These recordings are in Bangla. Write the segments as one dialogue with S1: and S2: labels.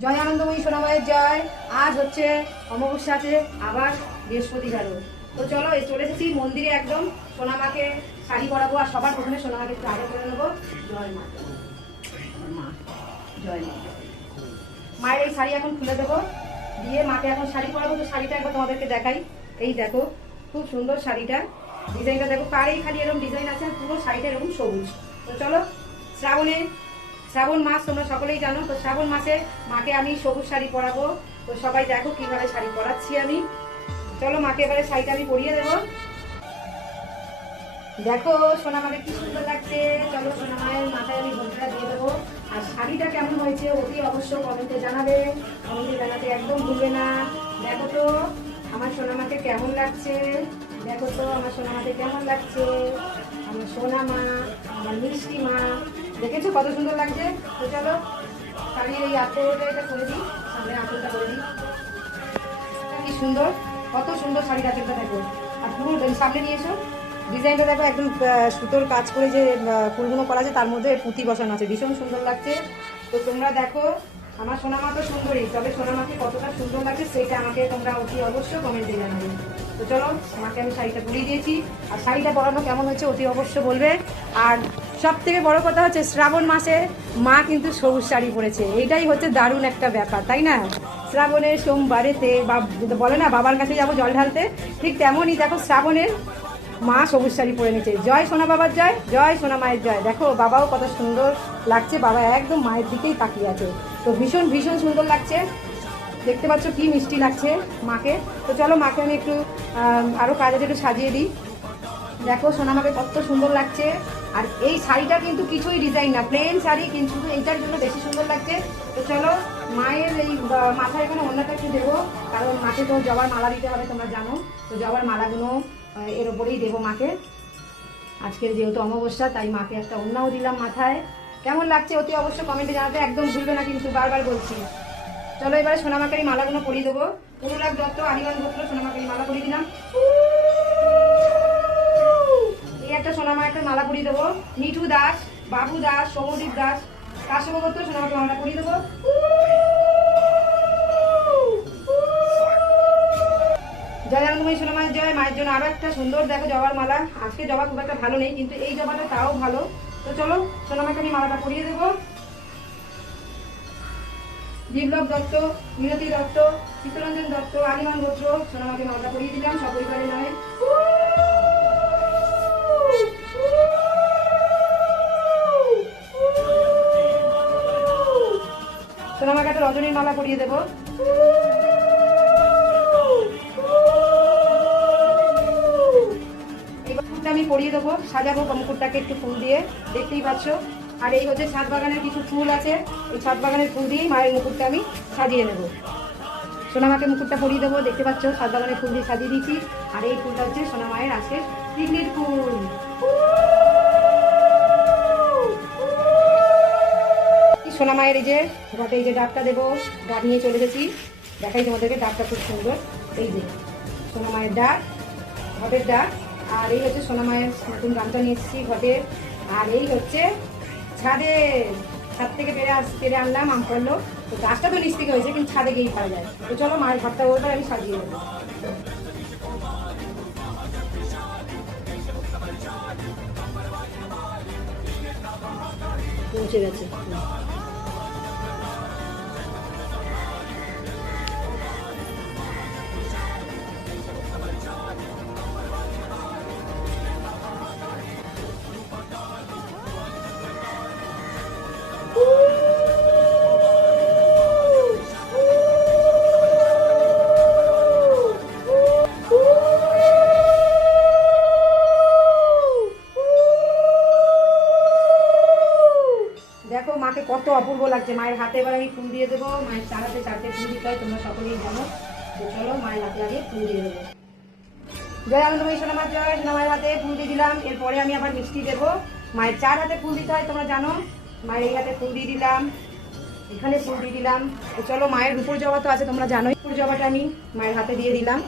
S1: জয় আনন্দময়ী সোনামায়ের জয়। আজ হচ্ছে অমাবস্যা আছে, আবার বৃহস্পতিবারও তো চলো চলে এসেছি মন্দিরে একদম। সোনামাকে শাড়ি পরাবো আর সবার প্রথমে সোনামাকে একটু আগে করে নেব। জয় মা। মা জয় মা। মায়ের এই শাড়ি এখন খুলে দেবো। দিয়ে মাকে এখন শাড়ি পরাবো, তো শাড়িটা একবার তোমাদেরকে দেখাই। এই দেখো, খুব সুন্দর শাড়িটা। ডিজাইনটা দেখো, পাড়েই খালি এরকম ডিজাইন আছে পুরো শাড়িটা এরকম সবুজ। তো চলো, শ্রাবণে শ্রাবণ মাস, তোমরা সকলেই জানো, তো শ্রাবণ মাসে মাকে আমি সবুজ শাড়ি পরাবো। তো সবাই দেখো কীভাবে শাড়ি পরাচ্ছি আমি। চলো মাকে এবারে শাড়িটা আমি পরিয়ে দেবো। দেখো, সোনা মাকে কি সুন্দর লাগছে। চলো সোনা মায়ের মাথায় আমি ঘুমটা দিয়ে দেবো। আর শাড়িটা কেমন হয়েছে অতি অবশ্য কমেন্টে জানাবে। কমেন্টে জানাতে একদম ভুলবে না। দেখো তো, আমার সোনা মাকে কেমন লাগছে? দেখো তো, আমার সোনা মাকে কেমন লাগছে? আমার সোনা মা, আমার মিষ্টি মা দেখেছ কত সুন্দর লাগছে? তো চলো শাড়ির এই আঁচলটা এটা করে দিই সামনে আঁচলটা করে দিই। কি সুন্দর? কত সুন্দর শাড়ির আঁচলটা দেখো। আর পুরো সামনে নিয়ে এসো। ডিজাইনটা দেখো, একদম সুতোর কাজ করে যে ফুলগুলো করা আছে, তার মধ্যে পুঁতি বসানো আছে। ভীষণ সুন্দর লাগছে। তো তোমরা দেখো, আমার সোনামা তো সুন্দরই তবে সোনামাকে কতটা সুন্দর লাগছে সেটা আমাকে তোমরা অতি অবশ্যই কমেন্টে জানাবে। তো চলো আমাকে আমি শাড়িটা পরিয়ে দিয়েছি। আর শাড়িটা পরানো কেমন হচ্ছে অতি অবশ্য বলবে। আর সব থেকে বড় কথা হচ্ছে শ্রাবণ মাসে মা কিন্তু সবুজ শাড়ি পরেছে। এটাই হচ্ছে দারুণ একটা ব্যাপার, তাই না? শ্রাবণের সোমবারেতে বা বলে না, বাবার কাছে যাব জল ঢালতে, ঠিক তেমনই দেখো শ্রাবণের মা সবুজ শাড়ি পরে নিয়েছে। জয় সোনা বাবার জয় জয় সোনা মায়ের জয়। দেখো, বাবাও কত সুন্দর লাগছে, বাবা একদম মায়ের দিকেই তাকিয়ে আছে। তো ভীষণ ভীষণ সুন্দর লাগছে। দেখতে পাচ্ছ কি মিষ্টি লাগছে মাকে। তো চলো মাকে আমি একটু আরও আরও কাজে একটু সাজিয়ে দিই। দেখো, সোনা মাকে কত সুন্দর লাগছে। আর এই শাড়িটা কিন্তু কিছুই ডিজাইন না প্লেন শাড়ি কিন্তু এইটার জন্য বেশি সুন্দর লাগছে। তো চলো, মায়ের এই মাথায় এখানে অন্যটা একটু দেবো, কারণ মাকে তো জবার মালা দিতে হবে, তোমরা জানো। তো জবার মালাগুলো এর ওপরেই দেবো মাকে। আজকের যেহেতু অমাবস্যা, তাই মাকে একটা অন্যও দিলাম মাথায়। কেমন লাগছে অতি অবশ্যই কমেন্টে জানাতে একদম ভুলবে না, কিন্তু বারবার বলছি। চলো, এবারে সোনামাকে এই মালাগুলো পরিয়ে দেবো। অনুরাগ দত্ত আনিমান গোত্র সোনামাকে এই মালা পরিয়ে দিলাম। সোনামা একটা মালা পরিয়ে দেবো। মিঠু দাস, বাবু দাস সৌমদীপ দাস কাশ্যপ গোত্র সোনামাকে মালা পরিয়ে দেবো। জয় সোনামার জয় মায়ের জন্য আরও একটা সুন্দর দেখো জবার মালা। আজকে জবা খুব একটা ভালো নেই, কিন্তু এই জবাটা তাও ভালো। তো চলো, সোনামাকে আমি মালাটা পরিয়ে দেবো। বিপ্লব দত্ত, মিনতি দত্ত, চিত্তরঞ্জন দত্ত, আলিমান গোত্র, সোনামাকে মালটা পরিয়ে দিলাম সপরিবারের নামে সোনামাকে একটা রজনীর মালা পরিয়ে দেবো। ফুলটা আমি পরিয়ে দেবো, সাজাবো মুকুটটাকে একটু ফুল দিয়ে, দেখতেই পাচ্ছ। আর এই হচ্ছে ছাদ বাগানের কিছু ফুল আছে। এই ছাদ বাগানের ফুল দিয়েই মায়ের মুকুটটা আমি সাজিয়ে নেব। সোনামাকে মুকুটটা পরিয়ে দেবো, দেখতে পাচ্ছ, ছাদ বাগানের ফুল দিয়ে সাজিয়ে দিয়েছি। আর এই ফুলটা হচ্ছে সোনা মায়ের আজকের পিকনিক ফুল। সোনা মায়ের এই যে, ঘটে এই যে ডাবটা দেবো, ডাব নিয়ে চলে গেছি। দেখাই তোমাদেরকে, ডাবটা খুব সুন্দর। এই যে সোনা মায়ের ডাব, ঘটের ডাব। আর এই হচ্ছে সোনা মায়ের নতুন গামছা নিয়ে এসেছি ঘটের আর এই হচ্ছে ছাদে, ছাদ থেকে পেরে আস, পেরে আনলাম, আম করল তো গাছটা তো নিচ থেকে হয়েছে, কিন্তু ছাদে গিয়েই পাওয়া যায়। তো চলো মায়ের ঘরটা ওটা আমি সাজিয়ে দেবো। পৌঁছে গেছে। অপূর্ব মায়ের হাতে এবার আমি ফুল দিয়ে দেবো, মায়ের চার হাতে চারটে ফুল দিতে হয়, তোমরা সকলেই জানো। তো চলো, মায়ের হাতে আগে ফুল দিয়ে দেবো। জয় আনন্দময়ী সোনামার জয় সোনামায়ের হাতে ফুল দিয়ে দিলাম। এরপরে আমি আবার মিষ্টি দেবো। মায়ের চার হাতে ফুল দিতে হয়, তোমরা জানো। মায়ের এই হাতে ফুল দিয়ে দিলাম। এখানে ফুল দিয়ে দিলাম। চলো, মায়ের রূপর জবা তো আছে, তোমরা জানোই। রূপর জবাটা আমি মায়ের হাতে দিয়ে দিলাম।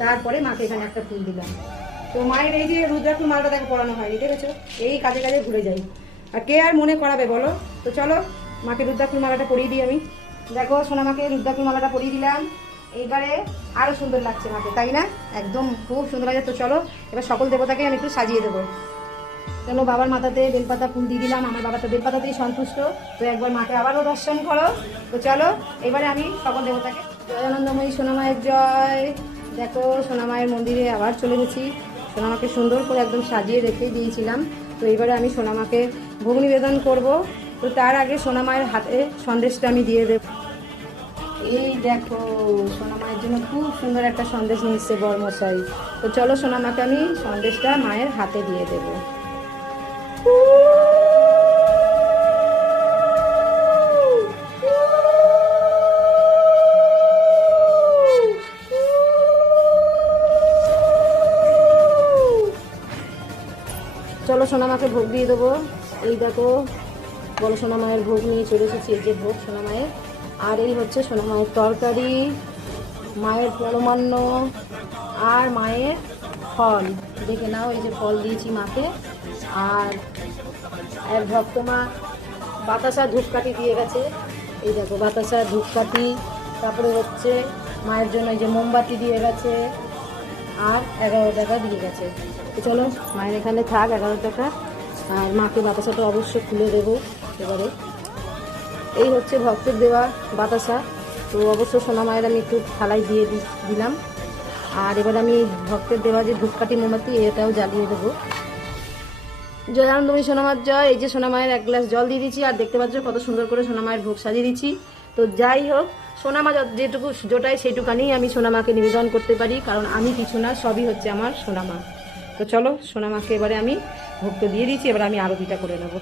S1: তারপরে মাকে এখানে একটা ফুল দিলাম। তো মায়ের এই যে রুদ্রাক্ষর মালটা দেখো, পড়ানো হয়নি, ঠিক আছে? এই কাজে কাজে ভুলে যাই। আর কে আর মনে করাবে বলো? তো চলো মাকে রুদ্রাক্ষর মালাটা পরিয়ে দিই আমি। দেখো সোনামাকে রুদ্রাক্ষী মালাটা পরিয়ে দিলাম। এইবারে আরও সুন্দর লাগছে মাকে, তাই না? একদম খুব সুন্দর লাগে তো চলো, এবার সকল দেবতাকে আমি একটু সাজিয়ে দেবো। চলো, বাবার মাথাতে বেলপাতা ফুল দিয়ে দিলাম। আমার বাবা তো বেলপাতাতেই সন্তুষ্ট। তো একবার মাকে আবারও দর্শন করো। তো চলো, এবারে আমি সকল দেবতাকে জয় আনন্দময়ী সোনামায়ের জয়। দেখো সোনামায়ের মন্দিরে আবার চলে গেছি। সোনামাকে সুন্দর করে একদম সাজিয়ে রেখে দিয়েছিলাম। তো এবারে আমি সোনামাকে ভোগ নিবেদন করব। তো তার আগে সোনামায়ের হাতে সন্দেশটা আমি দিয়ে দেব। এই দেখো সোনামায়ের জন্য খুব সুন্দর একটা সন্দেশ নিয়ে এসছে বরমশাই। তো চলো সোনামাকে আমি সন্দেশটা মায়ের হাতে দিয়ে দেবো। চলো সোনামাকে ভোগ দিয়ে দেবো। এই দেখো বলো সোনামায়ের ভোগ নিয়ে চলে এসেছি, এই যে ভোগ সোনামায়ের। আর এই হচ্ছে সোনামায়ের তরকারি, মায়ের পরমান্ন আর মায়ের ফল। দেখে নাও, এই যে ফল দিয়েছি মাকে। আর এক ভক্ত মা বাতাসা ধূপকাঠি দিয়ে গেছে। এই দেখো, বাতাসা ধূপকাঠি। তারপরে হচ্ছে মায়ের জন্য এই যে মোমবাতি দিয়ে গেছে। আর এগারো টাকা দিয়ে গেছে। চলো, মায়ের এখানে থাক, এগারো টাকা। আর মাকে বাতাসাটা অবশ্যই খুলে দেবো। এবারে এই হচ্ছে ভক্তের দেওয়া বাতাসা। তো অবশ্য সোনা মায়ের আমি একটু থালায় দিয়ে দিলাম। আর এবার আমি ভক্তের দেওয়া যে ধূপকাঠি মোমবাতি, এটাও জ্বালিয়ে দেবো। জয় আনন্দময়ী সোনামার জয়। এই যে সোনামায়ের এক গ্লাস জল দিয়ে দিচ্ছি আর দেখতে পাচ্ছ কত সুন্দর করে সোনামায়ের ভোগ সাজিয়ে দিচ্ছি তো যাই হোক সোনামা যেটুকু জোটায় সেইটুকানি আমি সোনামাকে নিবেদন করতে পারি, কারণ আমি কিছু না, সবই হচ্ছে আমার সোনামা তো চলো সোনামাকে এবারে আমি ভোগ তো দিয়ে দিচ্ছি এবার আমি আরতিটা করে নেব।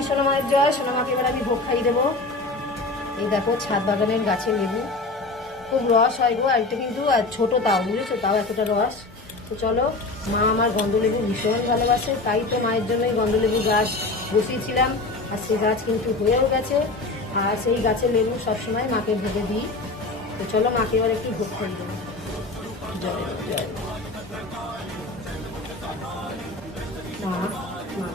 S1: আনন্দময়ী সোনামায়ের জয়, সোনামাকে এবার আমি ভোগ খাইয়ে দেবো। এই দেখো, ছাদ বাগানের গাছে লেবু। খুব রস হয় গো, আর এটা কিন্তু, আর ছোটো তাও, বুঝেছ? তাও এতটা রস। তো চলো, মা আমার গন্ধলেবু ভীষণ ভালোবাসে, তাই তো মায়ের জন্যই গন্ধলেবু গাছ বসিয়েছিলাম। আর সেই গাছ কিন্তু হয়েও গেছে। আর সেই গাছের লেবু সবসময় মাকে ভেবে দিই। তো চলো, মাকে এবার একটু ভোগ খাই দেবো। মা মা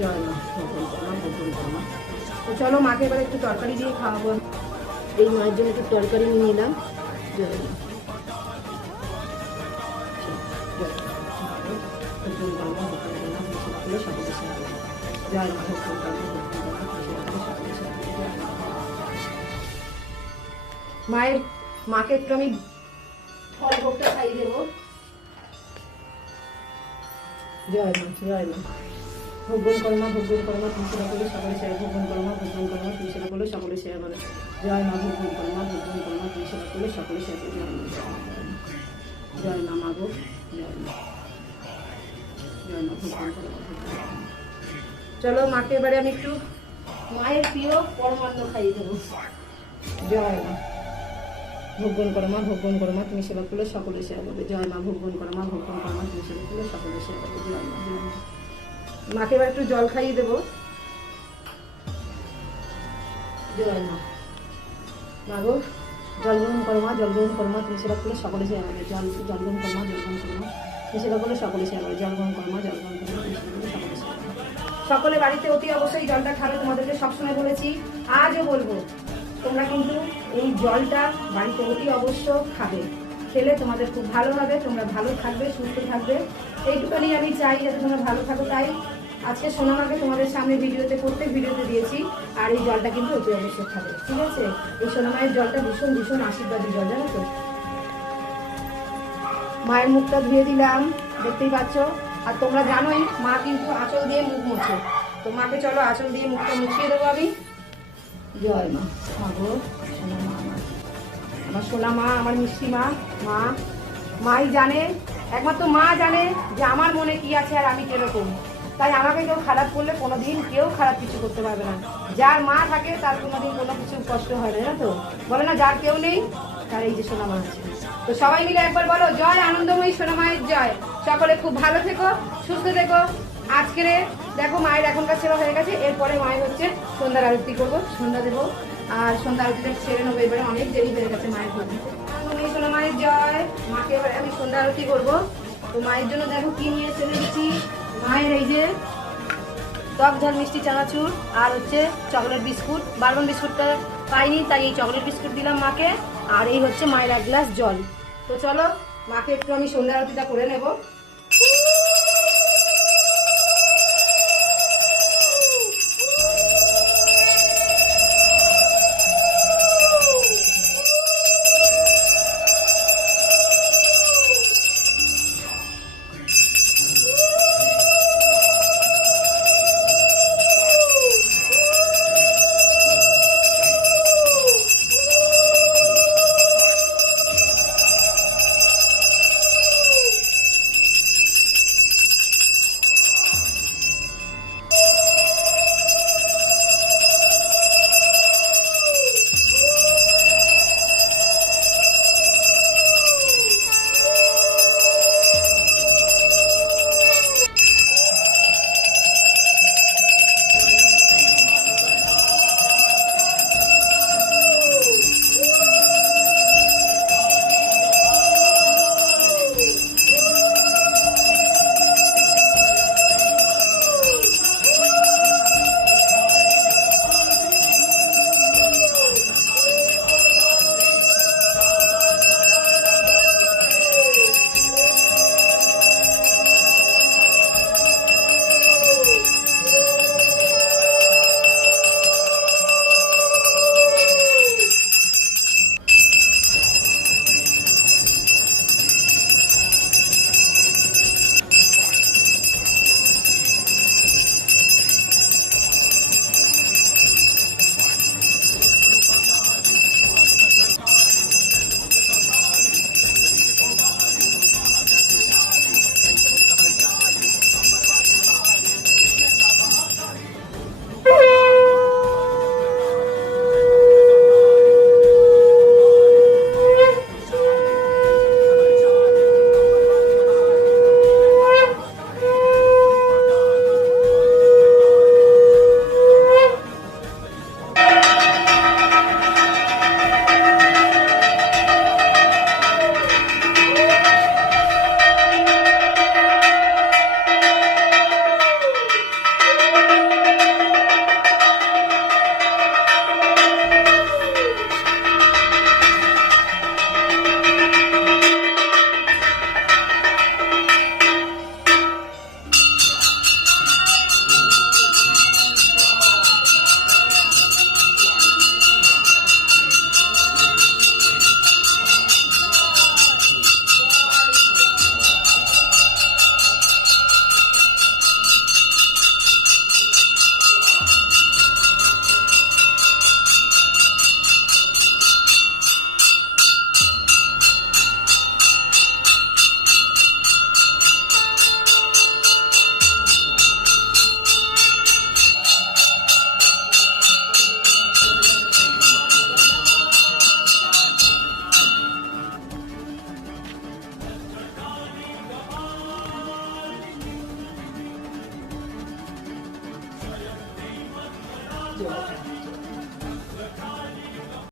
S1: জয় মা ভগবান করমা ভগবান করমা তো চলো মাকে এবার একটু তরকারি দিয়ে খাওয়াবো এই মায়ের জন্য একটু তরকারি নিয়ে নিলাম জয় মা জয় মা, ভগবান করমা, ভগবান করমা, সকলে সকলে সেবা করো। জয় মা ভগবান করমা, ভগবান করমা, সকলে সকলে সেবা করো। জয় মা। মায়ের মাকে একটু আমি ফল ভোগটা খাইয়ে দেবো। জয় মা জয় মা। ভগবান কর্মা ভগবান কর্মা তুমি সেবা করলে সকলে সেবা ভগবান কর্মা ভগবান কর্মা তুমি সেবা করলে সকলে সেবা করে। জয় মা ভগবান কর্মা ভগবান কর্মা তুমি সেবা করলে সকলে সেবা করে। জয় মা মা। গো। জয় মা। জয় মা কর্মা। চলো মাকে এবারে আমি একটু মায়ের প্রিয় পরমান্ন খাইয়ে দেবো। জয় মা। ভগবান কর্মা ভগবান কর্মা তুমি সেবা করলে সকলে সেবা করবে জয় মা ভগবান কর্মা ভগবান কর্মা তুমি সেবা করলে সকলে সেবা করবে মা জয় মা মাকে এবার একটু জল খাইয়ে দেবো জয় মা মা গো জল গ্রহণ করো মা জল গ্রহণ করো মা তুমি সেবা করলে সকলে সেবা করবে জল জল গ্রহণ করো মা জল গ্রহণ করো মা তুমি সেবা করলে সকলে সেবা করবে জল গ্রহণ করো মা জল গ্রহণ করো মা তুমি সেবা করলে সকলে সেবা সকলে বাড়িতে অতি অবশ্যই জলটা খাবে তোমাদেরকে সবসময় বলেছি আজও বলব তোমরা কিন্তু এই জলটা বাড়িতে অতি অবশ্য খাবে। খেলে তোমাদের খুব ভালো হবে, তোমরা ভালো থাকবে, সুস্থ থাকবে। এইটুখানি আমি চাই যাতে তোমরা ভালো থাকো তাই। আজকে সোনামাকে তোমাদের সামনে ভিডিওতে, প্রত্যেক ভিডিওতে দিয়েছি, আর এই জলটা কিন্তু অতি অবশ্য খাবে, ঠিক আছে? এই সোনামায়ের জলটা ভীষণ ভীষণ আশীর্বাদী জল, জানো তো? মায়ের মুখটা ধুয়ে দিলাম, দেখতেই পাচ্ছ? আর তোমরা জানোই, মা কিন্তু আঁচল দিয়ে মুখ মোছে। তো মাকে চলো আঁচল দিয়ে মুখটা মুছিয়ে দেবো আমি। জয় মা। মা সোনা মা আমার। আমার সোনা মা, আমার মিষ্টি মা মা। মাই জানে, একমাত্র মা জানে যে আমার মনে কি আছে আর আমি কীরকম। তাই আমাকে কেউ খারাপ করলে কোনোদিন কেউ খারাপ কিছু করতে পারবে না। যার মা থাকে, তার কোনোদিন কোনো কিছু কষ্ট হয় না তো? বলে না, যার কেউ নেই, তার এই যে সোনা মা আছে। তো সবাই মিলে একবার বলো, জয় আনন্দময়ী সোনা মায়ের জয়। সকলে খুব ভালো থেকো, সুস্থ থেকো। আজকের দেখো মায়ের এখনকার সেবা হয়ে গেছে, এরপরে মায়ের হচ্ছে সন্ধ্যার আরতি করব, সন্ধ্যা দেবো, আর সন্ধ্যা আরতিটা ছেড়ে নেব, এবারে অনেক দেরি হয়ে গেছে মায়ের জন্য মায়ের জয়, মাকে এবারে আমি সন্ধ্যা আরতি করব। তো মায়ের জন্য দেখো কি নিয়ে চলে দিচ্ছি মায়ের এই যে টক ঝাল মিষ্টি চানাচুর, আর হচ্ছে চকলেট বিস্কুট, বারবন বিস্কুটটা পাইনি, তাই এই চকলেট বিস্কুট দিলাম মাকে, আর এই হচ্ছে মায়ের এক গ্লাস জল। তো চলো, মাকে একটু আমি সন্ধ্যা আরতিটা করে নেব।